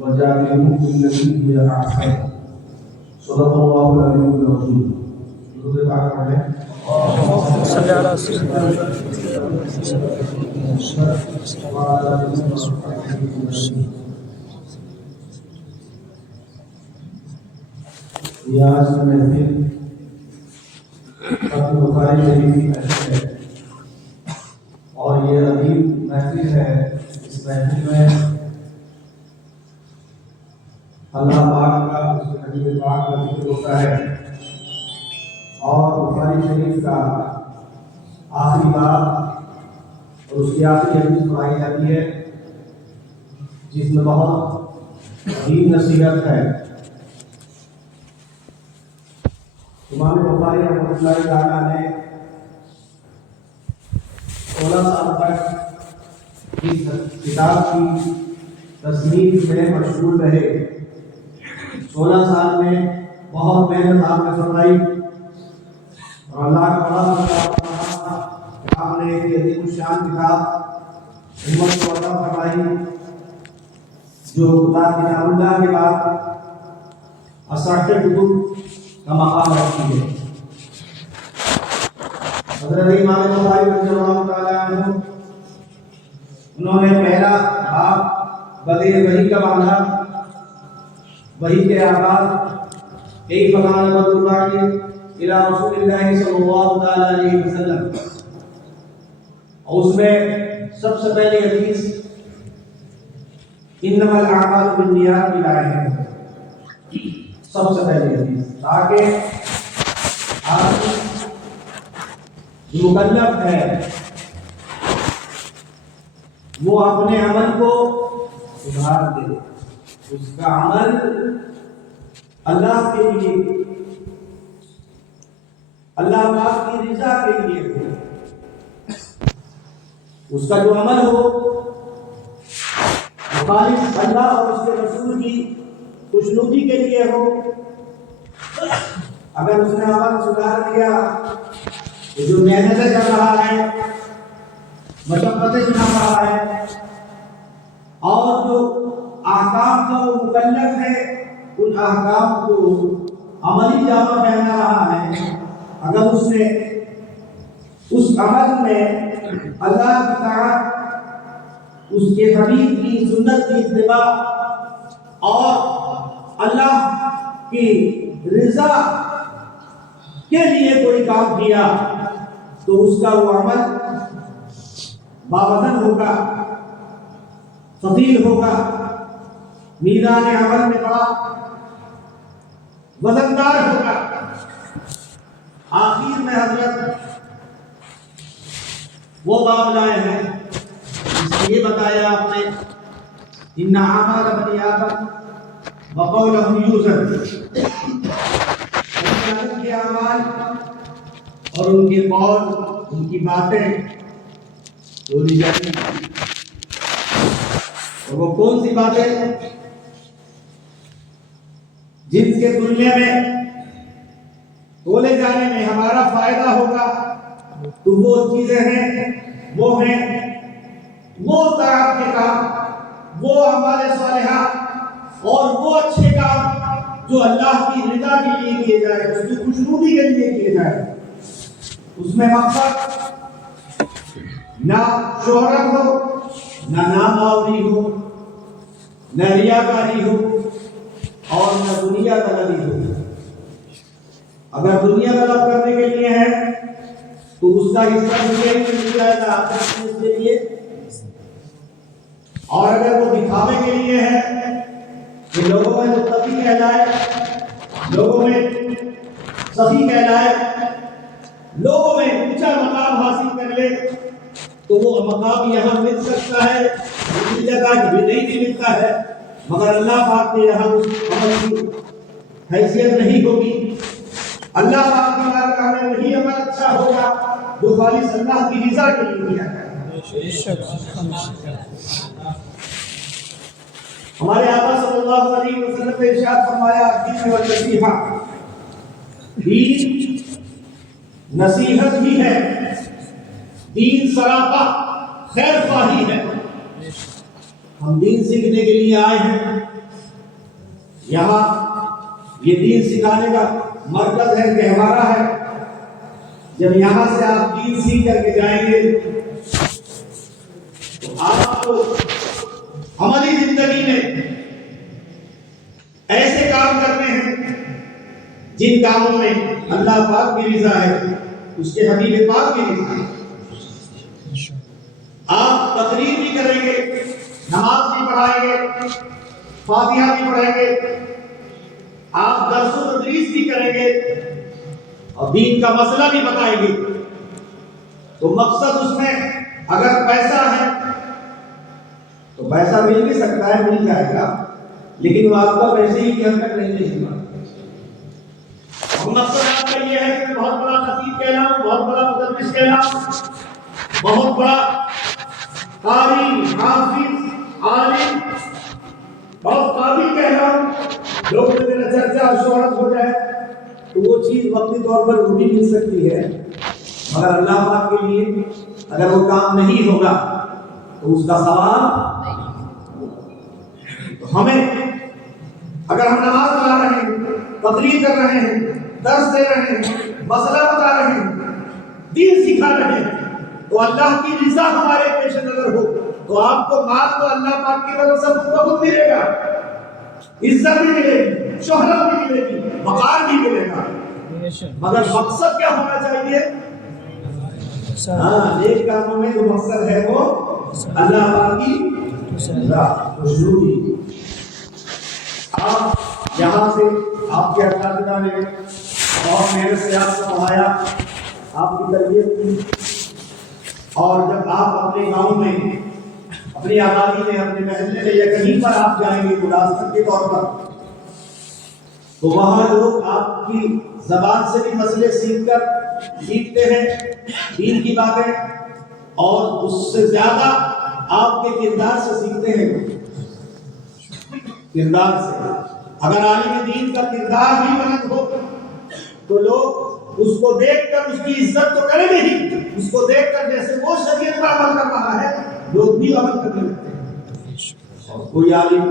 وجادلهم بالتي هي احسن صدق الله العلي العظيم. حضور پاک پڑھیں صلی اللہ علیہ وسلم. یہ آج کی محفل ختم بخاری شریف کی محفل ہے اور یہ عظیم محفل ہے. اس محفل میں اللہ پاک کا اس کے حبیب پاک کا ذکر ہوتا ہے اور بخاری شریف کا آخری باب اور اس کی آخری حدیث سنائی جاتی ہے جس میں بہت عظیم نصیحت ہے. امام بخاری رحمۃ اللہ تعالیٰ نے 16 سال تک اس کتاب کی تصنیف میں مشغول رہے. 16 سال میں بہت محنت آپ نے فرمائی اور اللہ کا بڑا آپ نے ایک عظیم الشان کتاب امت کو عطا فرمائی جو کتاب اللہ کے بعد اصح کتب کا مقام رکھتی ہے. حضرت امام بخاری رضی اللہ تعالیٰ عنہ انہوں نے پہلا باب بدء وحی کا باندھا. وحی کے آغاز ایک فقان بدء الوحی الی رسول اللہ صلی اللہ تعالیٰ علیہ وسلم اور اس میں سب سے پہلی حدیث انما الاعمال بالنیات کی لائے ہیں. سب سے پہلی حدیث تاکہ آدمی مکلف ہے وہ اپنے عمل کو سدھار دے. اس کا عمل اللہ کے لیے اللہ پاک کی رضا کے لیے ہو. اس کا جو عمل ہو خالص اللہ اور اس کے رسول کی خوشنودی کے لیے ہو. اگر اس نے عمل سدھار دیا تو جو محنتیں کر رہا ہے مشقتیں اٹھا رہا ہے اور جو احکام کا وہ مکلف ہے ان احکام کو عملی جامہ پہنا رہا ہے. اگر اس نے اس عمل میں اللہ کی طاعت اس کے حبیب کی سنت کی اتباع اور اللہ کی رضا کے لیے کوئی کام کیا تو اس کا وہ عمل باوزن ہوگا, ثقیل ہوگا, میزان عمل میں بڑا وزندار ہوگا. آخر میں حضرت وہ باب لائے ہیں جس میں یہ بتایا آپ نے ان اعمال بنی آدم وقولهم یوزن کے اعمال اور ان کے قول ان کی باتیں تولی جاتی ہیں. اور وہ کون سی باتیں جن کے دنیا میں تولے جانے میں ہمارا فائدہ ہوگا تو وہ چیزیں ہیں وہ طاعت کے کام, وہ اعمال صالحہ اور وہ اچھے کام جو اللہ کی رضا کے لیے کیے جائے, اس کی خوشنودی کے لیے کیے جائے. اس میں مقصد نہ شہرت ہو, نہ نام آوری ہو, نہ ریاکاری ہو اور نہ دنیا طلبی ہو. اگر دنیا طلب کرنے کے لیے ہے تو اس کا حصہ دنیا ہی مل جائے گا اس کے لیے, اور اگر وہ دکھاوے کے لیے ہے کہ لوگوں میں متقی کہلائے, لوگوں میں سخی کہلائے, لوگوں میں اونچا مقام حاصل کر لے تو وہ مقام یہاں مل سکتا ہے, دوسری جگہ کبھی نہیں بھی ملتا ہے, مگر اللہ پاک کے یہاں اس عمل کی حیثیت نہیں ہوگی. اللہ پاک کی بارگاہ میں وہی عمل اچھا ہوگا جو خالص اللہ کی رضا کے لیے کیا جائے. ہمارے آقا صلی اللہ علیہ وسلم نے ارشاد فرمایا دین والنصیحہ, دین نصیحت ہی ہے, دین سراپا خیر خواہی ہے. ہم دین سیکھنے کے لیے آئے ہیں، یہاں یہ دین سکھانے کا مرکز ہے، گہوارہ ہے۔ جب یہاں سے آپ دین سیکھ کر کے جائیں گے تو آپ کو عملی زندگی میں ایسے کام کرنے ہیں جن کاموں میں اللہ پاک کی رضا ہے، اس کے حبیب پاک کی رضا ہے۔ آپ تقریر بھی کریں گے، نماز بھی پڑھائیں گے، فاتحہ بھی پڑھیں گے، آپ درس و تدریس بھی کریں گے اور دین کا مسئلہ بھی بتائیں گے۔ تو مقصد اس میں اگر پیسہ ہے تو پیسہ مل بھی سکتا ہے، مل جائے گا، لیکن وہ آپ کا پیسے ہی گھر تک نہیں لے گا۔ مقصد آپ کا یہ ہے کہ بہت بڑا خطیب کہلاؤں، بہت بڑا مدرس کہلاؤں، بہت بڑا قاری، حافظ، عالم، بہت قابل کہلاؤں، لوگ میرا چرچا اور شہرت ہو جائے، تو وہ چیز وقتی طور پر وہ بھی مل سکتی ہے، مگر اللہ پاک کے لیے اگر وہ کام نہیں ہوگا تو اس کا ثواب تو ہمیں، اگر ہم نماز پڑھا رہے ہیں، تقریر کر رہے ہیں، درس دے رہے ہیں، مسئلہ بتا رہے ہیں، دین سکھا رہے ہیں، تو اللہ کی رضا ہمارے پیش نظر ہو تو آپ کو مال تو اللہ پاک کی طرف سے بہت ملے گا، عزت بھی ملے گی، شہرت بھی ملے گی، وقار بھی ملے گا، مگر مقصد کیا ہونا چاہیے؟ نیک کاموں میں جو مقصد ہے وہ اللہ پاک کی رضا، خوشنودی۔ آپ یہاں سے آپ کے اساتذہ نے بہت محنت سے آپ کو پڑھایا، آپ کی تربیت کی، اور جب آپ اپنے گاؤں میں، اپنی آبادی میں، اپنے محلے میں یا کہیں پر آپ جائیں گے ملازمت کے طور پر، تو وہاں لوگ آپ کی زبان سے بھی مسئلے سیکھتے ہیں، دین کی باتیں، اور اس سے زیادہ آپ کے کردار سے سیکھتے ہیں۔ کردار سے اگر عالم دین کا کردار بھی بلند ہو تو لوگ اس کو دیکھ کر اس کی عزت تو کریں نہیں، اس کو دیکھ کر جیسے وہ شریعت پر عمل کر رہا ہے لوگ بھی عمل کرنے لگتے ہیں۔ اور کوئی عالم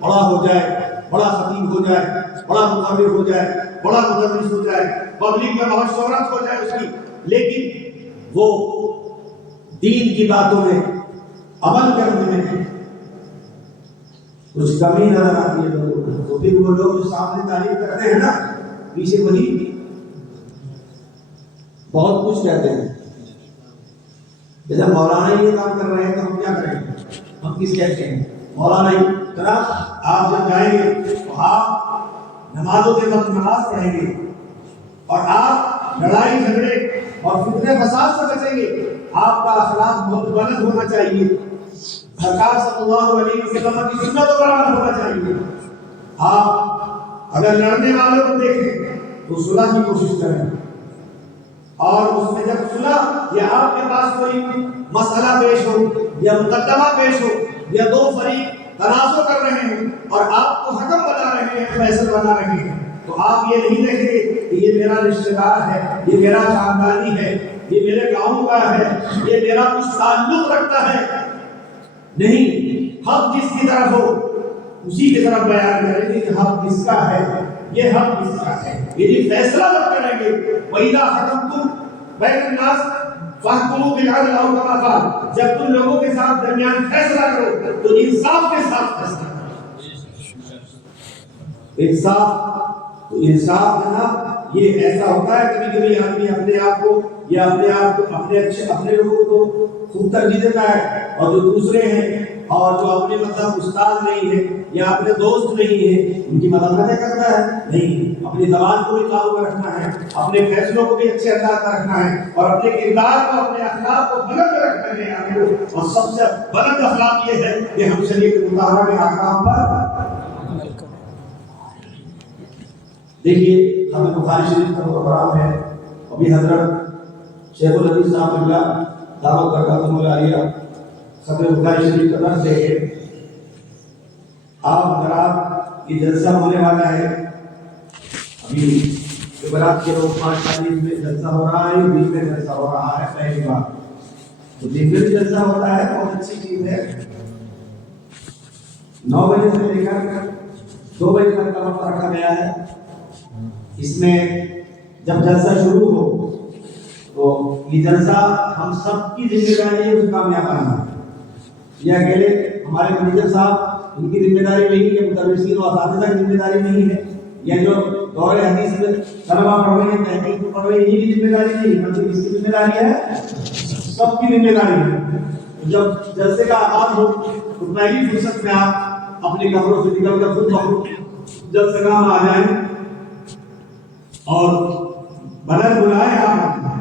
بڑا ہو جائے، بڑا خطیب ہو جائے، بڑا مقرر ہو جائے، بڑا مدرس ہو جائے، پبلک میں بہت شہرت ہو جائے اس کی، لیکن وہ دین کی باتوں میں عمل کرنے میں کچھ کمی نظر آتی ہے لوگوں کو، تو پھر وہ لوگ جو سامنے تعریف کرتے ہیں نا، پیچھے وہی بہت کچھ کہتے ہیں۔ جیسے مولانا یہ کام کر رہے ہیں تو ہم کیا کریں گے؟ ہم کس کہتے ہیں؟ مولانا جناب آپ جب جائیں گے تو آپ نمازوں کے وقت نماز پڑھیں گے اور آپ لڑائی جھگڑے اور فتنے فساد سے بچیں گے، آپ کا اخلاق بہت بلند ہونا چاہیے، سرکار صلی اللہ علیہ وسلم کی سنت پر عمل ہونا چاہیے۔ آپ اگر لڑنے والوں کو دیکھیں تو صلح کی کوشش کریں، اور اس میں جب صلح یا آپ کے پاس کوئی مسئلہ پیش ہو یا مقدمہ پیش ہو یا دو فریق تنازع کر رہے ہیں اور آپ کو حکم بنا رہے ہیں، فیصل بنا رہے ہیں، تو آپ یہ نہیں دیکھیں گے کہ یہ میرا رشتہ دار ہے، یہ میرا خاندانی ہے، یہ میرے گاؤں کا ہے، یہ میرا کچھ تعلق رکھتا ہے، نہیں، حق جس کی طرف ہو اسی کی طرف بیان کریں گے کہ حق کس کا ہے، یہ حق کس کا ہے، یہ فیصلہ جب کریں گے۔ وَإِذَا حَكَمْتُمْ بَيْنَ النَّاسِ فَاحْكُمُوا بِالْعَدْلِ أَوْ كَمَا قَالَ، جب تم لوگوں کے ساتھ درمیان فیصلہ کرو تو انصاف کے ساتھ فیصلہ کرو۔ انصاف، تو انصاف جناب یہ ایسا ہوتا ہے کبھی کبھی آدمی اپنے آپ کو یا اپنے لوگوں کو خوب ترجیح دیتا ہے، اور جو دوسرے ہیں اور جو اپنے مطلب استاد نہیں ہے یا اپنے دوست نہیں ہے ان کی مدد نہیں کرتا ہے، نہیں، اپنی زبان کو بھی قابو میں رکھنا ہے، اپنے فیصلوں کو بھی اچھے انداز میں رکھنا ہے، اور اپنے کردار کو، اپنے اخلاق کو بلند رکھنا ہے آپ کو، اور سب سے بلند اخلاق یہ ہے کہ ہم شریعت مطہرہ کے احکام پر دیکھیے۔ حضرت بخاری شریف کا پروگرام ہے، ابھی حضرت شیخ الحدیث صاحب اللہ دعوت برکاتہ عالیہ صدر بخاری شریف کا درس دے گے۔ آپ حضرات یہ جلسہ ہونے والا ہے، ابھی جمعرات کے روز 5 تاریخ میں جلسہ ہو رہا ہے، دن میں جلسہ ہو رہا ہے، پہلی بار تو دن میں جلسہ ہوتا ہے، بہت اچھی چیز ہے، 9 بجے سے لے کر 2 بجے تک کا وقت رکھا گیا ہے. اس میں جب جلسہ شروع ہو تو یہ جلسہ ہم سب کی ذمہ داری ہے اس کامیاب کرنا. یہ اکیلے ہمارے منیجر صاحب ان کی ذمہ داری نہیں ہے, مدرسین و اساتذہ کی ذمہ داری نہیں ہے, یہ جو دور حدیث میں طلبا پڑھ رہے ہیں, تحقیق پڑھ رہے ہیں, انہیں کی ذمہ داری نہیں بلکہ اس کی ذمہ داری ہے سب کی ذمہ داری ہے. جب جلسے کا آغاز ہو تو پہلی فرصت میں آپ اپنے کمروں سے نکل کر خود بخود جلسے کا آ جائیں اور بلند بلائے